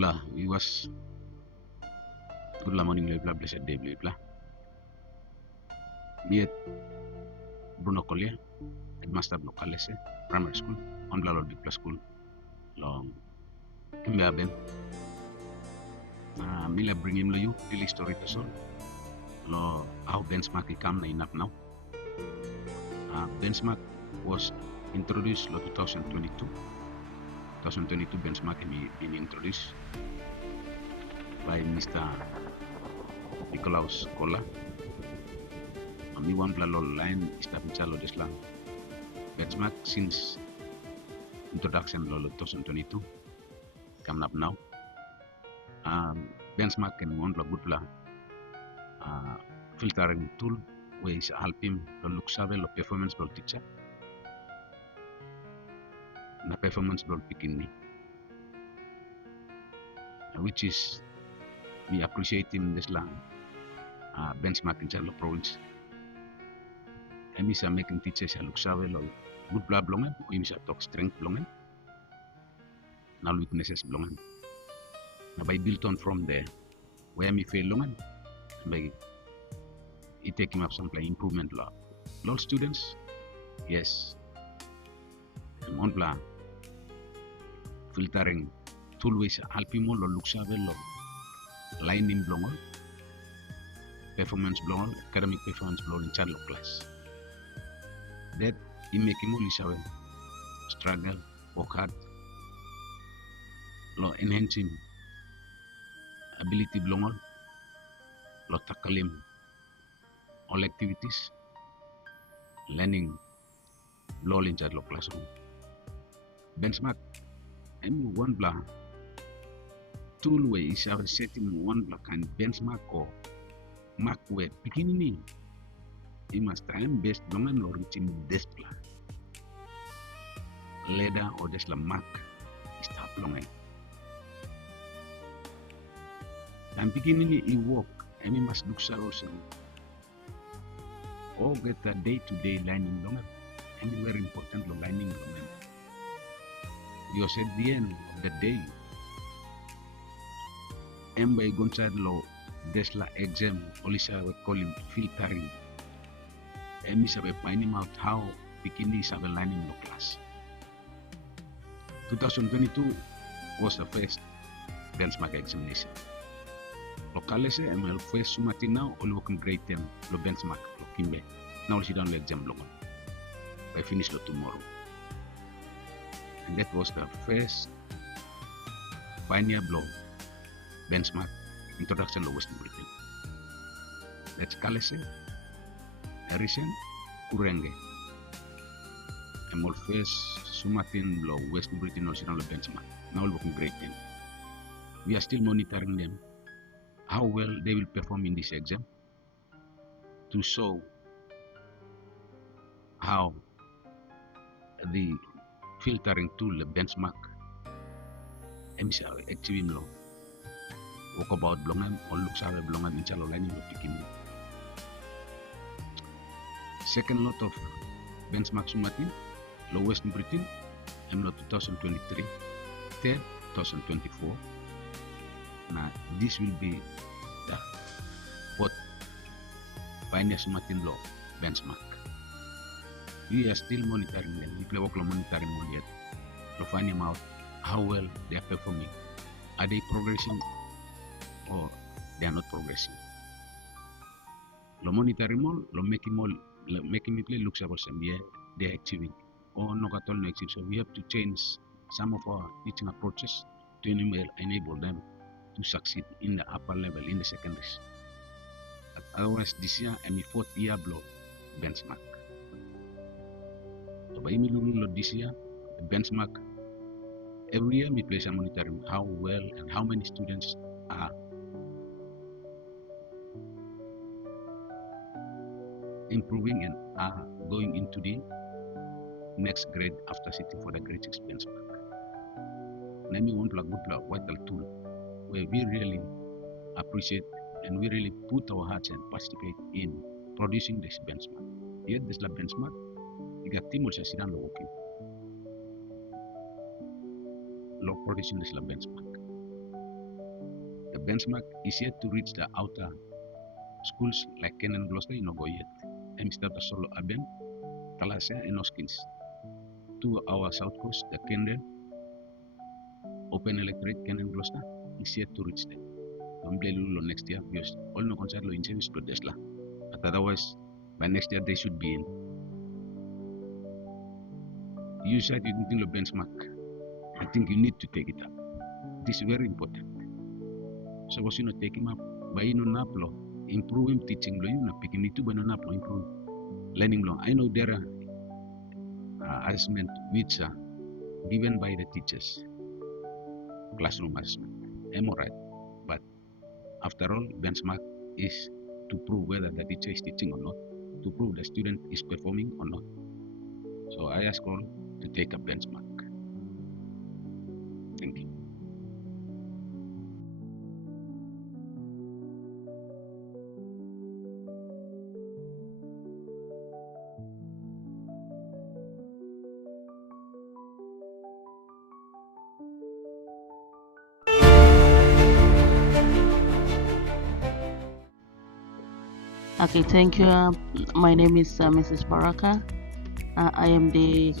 blah. It was good la morning blah blessed day blah. Me at Bruno Collier, headmaster localese primary school, on blah big plus school, long Kimbe Ben. Mila bring him to you, really story to soul. Lo how benchmark come na enough now. Benchmark was introduced in 2022. 2022 benchmark been introduced by Mr. Nicolaus Kola. Mi one blalo line is the Pichalo Desla. Benchmark since introduction lo 2022 coming up now. Benchmark and one bla good bla filtering tool where is help him to look save lo performance bla teacher. Na performance bla picking which is we appreciating this lang benchmark in Charlo province. Emisa making teachers look save lo good bla blongan, o imisa talk strength blongan, now weaknesses blongan. Na by built on from there, where me fail longan, by it taking up some improvement law. Lot students, yes, and on bla filtering tool ways helping more look save lo lining blongan, performance blongan, academic performance blongan in Charlo class. That in making more lisa struggle, work hard, lo enhancing ability blongal, lo tackling all activities, learning law in the classroom. Benchmark, one blah tool way is our setting one block and benchmark or mark way beginning. You must time based long and reaching this plan. Leader or just la mark is top long. And beginning it work, and we must look also. Or get a day-to-day lining long and very important lining long. Because at the end of the day, and by Gonzalo law, there's la exam, Olisa we call him filtering. And we sabi finding out how beginning sabi lining the class. 2022 was the first benchmark examination. Locales and my first sumati now all working grade 10 lo benchmark lo kimbe. Now she done the exam long. I finish lo tomorrow. And that was the first pioneer blow benchmark introduction to Western Britain. That's Kalese, Harrison, Kurenge. And all first Sumatin blow Western Britain national benchmark. Now working grade 10. We are still monitoring them, how well they will perform in this exam to show how the filtering tool, the benchmark, MSA active law, walk about blongan or looks out blongan in chalo lining of picking. Second lot of benchmark sumatin, low Western Britain, MLO 2023, third 2024. Now this will be the fourth pioneer sumatin law benchmark. We are still monitoring them. We play work monitoring more yet to find out how well they are performing. Are they progressing or they are not progressing? Lo monitoring more, lo making me play looks about some they are achieving or not at all no achieve. So we have to change some of our teaching approaches to enable them to succeed in the upper level in the secondaries. Otherwise, this year I'm a fourth year blow benchmark. So by me this year, the benchmark every year we place a monitoring how well and how many students are improving and are going into the next grade after sitting for the grade 6 benchmark. Let me want to good vital tool where we really appreciate and we really put our hearts and participate in producing this benchmark. Yet this benchmark, you got team also sit down working. Law producing this benchmark. benchmark is yet to reach the outer schools like Kenan Gloucester in Ogoyet, Amsterdam Solo Aben, Talasia and Hoskins. To our south coast, the Kendall Open Electorate Kenan Gloucester is yet to reach them. Don't next year because all no concern lo in service to Tesla. But otherwise, by next year they should be in. You said you didn't think benchmark. I think you need to take it up. This is very important. So was you not take him up by no naplo, improve him teaching lo you na picking it to by no naplo improve learning lo. I know there are assessment which are given by the teachers, classroom assessment. I'm alright. But after all, benchmark is to prove whether the teacher is teaching or not, to prove the student is performing or not. So I ask all to take a benchmark. Thank you. Okay, thank you. My name is Mrs. Baraka. I am the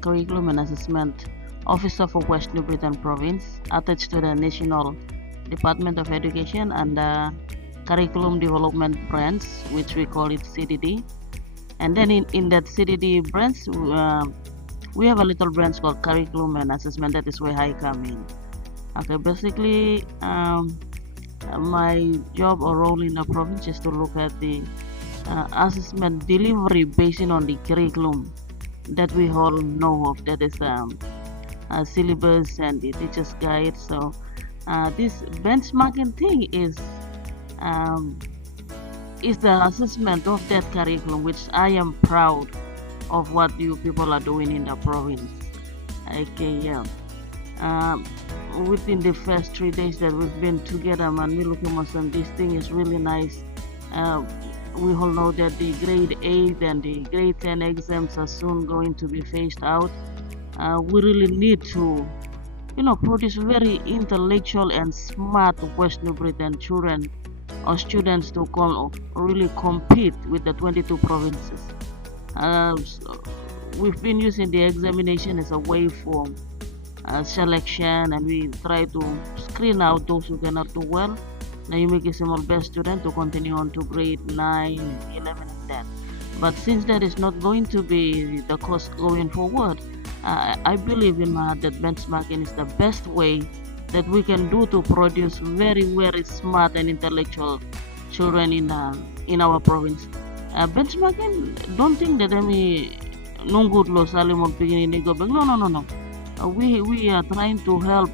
Curriculum and Assessment Officer for West New Britain Province, attached to the National Department of Education and Curriculum Development Branch, which we call it CDD. And then in that CDD branch, we have a little branch called Curriculum and Assessment. That is where I come in. Okay, basically, my job or role in the province is to look at the assessment delivery based on the curriculum that we all know of, that is syllabus and the teacher's guide. So this benchmarking thing is the assessment of that curriculum, which I am proud of what you people are doing in the province. Okay, yeah. Within the first 3 days that we've been together, man, we looking at this thing is really nice. We all know that the grade 8 and the grade 10 exams are soon going to be phased out. We really need to, produce very intellectual and smart West New Britain children or students to really compete with the 22 provinces. We've been using the examination as a way for selection, and we try to screen out those who cannot do well. Now you make a small best student to continue on to grade 9, 11 and that. But since that is not going to be the course going forward, I believe in my heart that benchmarking is the best way that we can do to produce very, very smart and intellectual children in our province. Benchmarking, don't think that nunggut lo salim of beginning go back. No. We are trying to help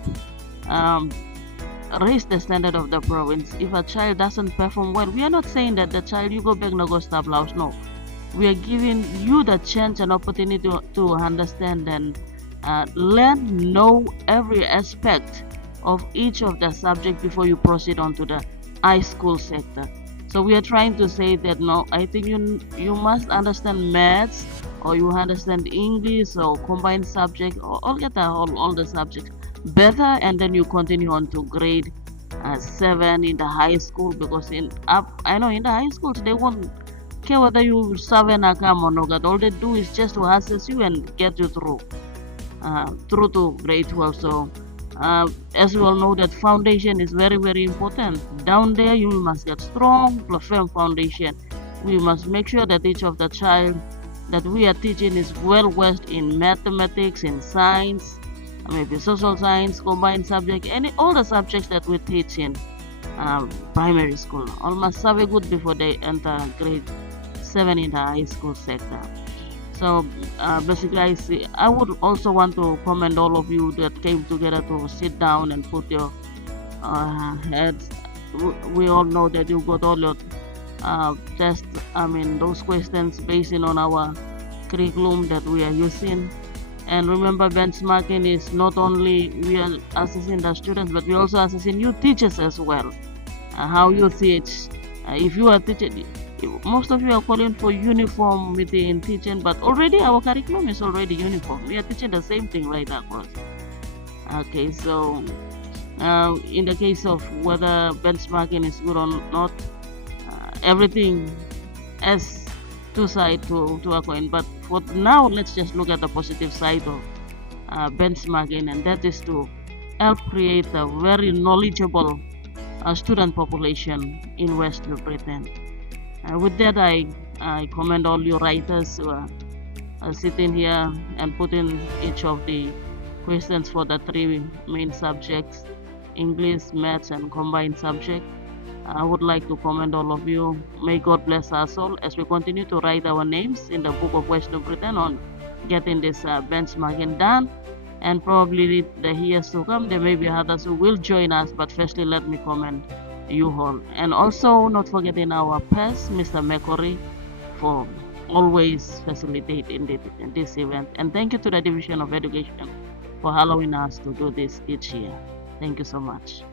raise the standard of the province. If a child doesn't perform well, we are not saying that the child you go back no go stop louse. No, we are giving you the chance and opportunity to understand and learn, know every aspect of each of the subject before you proceed on to the high school sector. So we are trying to say that no, I think you must understand maths, or you understand English or combined subject, or all the subjects better, and then you continue on to grade 7 in the high school, because I know in the high schools they won't care whether you 7 or come or not. All they do is just to assess you and get you through to grade 12. So as we all know, that foundation is very, very important. Down there you must get strong, firm foundation. We must make sure that each of the child that we are teaching is well versed in mathematics, in science, maybe social science, combined subject, all the subjects that we teach in primary school. All must have a good before they enter grade 7 in the high school sector. So basically, I would also want to commend all of you that came together to sit down and put your heads. We all know that you got all your tests, those questions based on our curriculum that we are using. And remember, benchmarking is not only we are assessing the students, but we also assessing you teachers as well. How you teach. If you are teaching, most of you are calling for uniformity in teaching, but already our curriculum is already uniform. We are teaching the same thing right across. Okay, so In the case of whether benchmarking is good or not, everything has two sides to a coin. But for now, let's just look at the positive side of benchmarking, and that is to help create a very knowledgeable student population in West New Britain. With that, I commend all you writers who are sitting here and putting each of the questions for the three main subjects, English, Maths, and combined subject. I would like to commend all of you. May God bless us all as we continue to write our names in the Book of West New Britain on getting this benchmarking done. And probably the years to come, there may be others who will join us. But firstly, let me commend you all. And also, not forgetting our past, Mr. McCory, for always facilitating this event. And thank you to the Division of Education for allowing us to do this each year. Thank you so much.